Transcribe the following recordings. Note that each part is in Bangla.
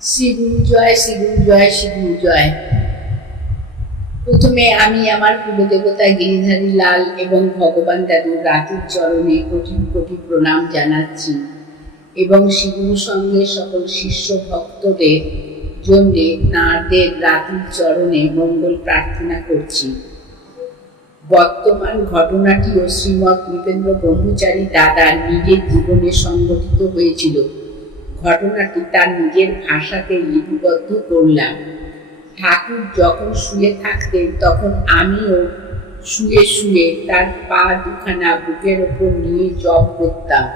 শ্রী গুরু জয়, শ্রী গুরু জয়, শ্রী গুরু জয়। প্রথমে আমি আমার কুলদেবতা গিরিধারী লাল এবং ভগবান দাদুর রাতুর চরণে কোটি কোটি প্রণাম জানাচ্ছি এবং শ্রী গুরু সঙ্গে সকল শিষ্য ভক্তদের জন্যে তাঁদের রাতুর চরণে মঙ্গল প্রার্থনা করছি। বর্তমান ঘটনাটিও শ্রীমৎ নৃপেন্দ্র ব্রহ্মচারী দাদার নিজের জীবনে সংঘটিত হয়েছিল। ঘটনাটি তার নিজের ভাষাতে লিপিবদ্ধ করলাম। ঠাকুর যখন শুয়ে থাকতেন তখন আমিও শুয়ে শুয়ে তার পা দুখানা বুকের ওপর নিয়ে জপ করতাম।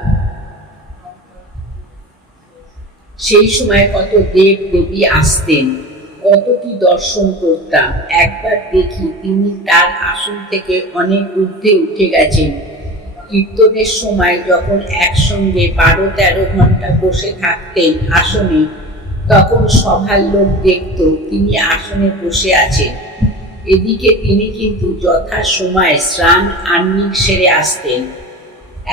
সেই সময় কত দেব দেবী আসতেন, কত কি দর্শন করতাম। একবার দেখি তিনি তার আসন থেকে অনেক ঊর্ধ্বে উঠে গেছেন। কীর্তনের সময় যখন একসঙ্গে 12-13 ঘন্টা বসে থাকতেন আসনে, তখন সভার লোক দেখত তিনি আসনে বসে আছেন। এদিকে তিনি কিন্তু যথা সময় স্নান আহ্নিক সেরে আসতেন।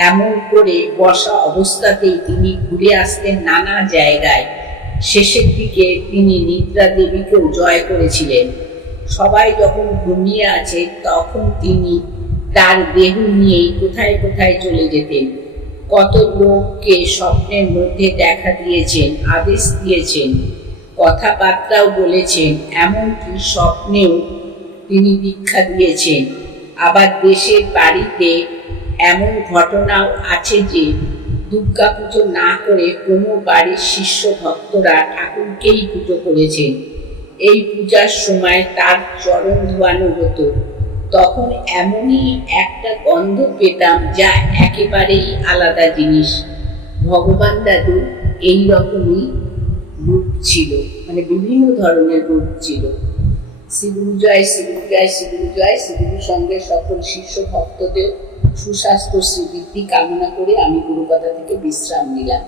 এমন করে বসা অবস্থাতেই তিনি ঘুরে আসতেন নানা জায়গায়। শেষের দিকে তিনি নিদ্রা দেবীকেও জয় করেছিলেন। সবাই যখন ঘুমিয়ে আছে তখন তিনি তার দেহ নিয়েই কোথায় কোথায় চলে যেতেন। কত লোককে স্বপ্নের মধ্যে দেখা দিয়েছেন, আদেশ দিয়েছেন, কথাবার্তাও বলেছেন, এমনকি স্বপ্নেও তিনি দীক্ষা দিয়েছেন। আবার দেশের বাড়িতে এমন ঘটনাও আছে যে দুর্গা পুজো না করে কোনো বাড়ির শিষ্য ভক্তরা ঠাকুরকেই পুজো করেছেন। এই পূজার সময় তার চরণ ধোয়ানো হতো। তখন এমনই একটা গন্ধ পেতাম যা একেবারেই আলাদা জিনিস। ভগবান দাদু এই রকমই রূপ ছিল, মানে বিভিন্ন ধরনের রূপ ছিল। শ্রী গুরু জয়, শ্রী গুরু জয়, শ্রী গুরু জয়। শ্রী গুরুর সঙ্গে সকল শিষ্য ভক্তদের সুস্বাস্থ্য শ্রীবৃদ্ধি কামনা করে আমি গুরুকথা থেকে বিশ্রাম নিলাম।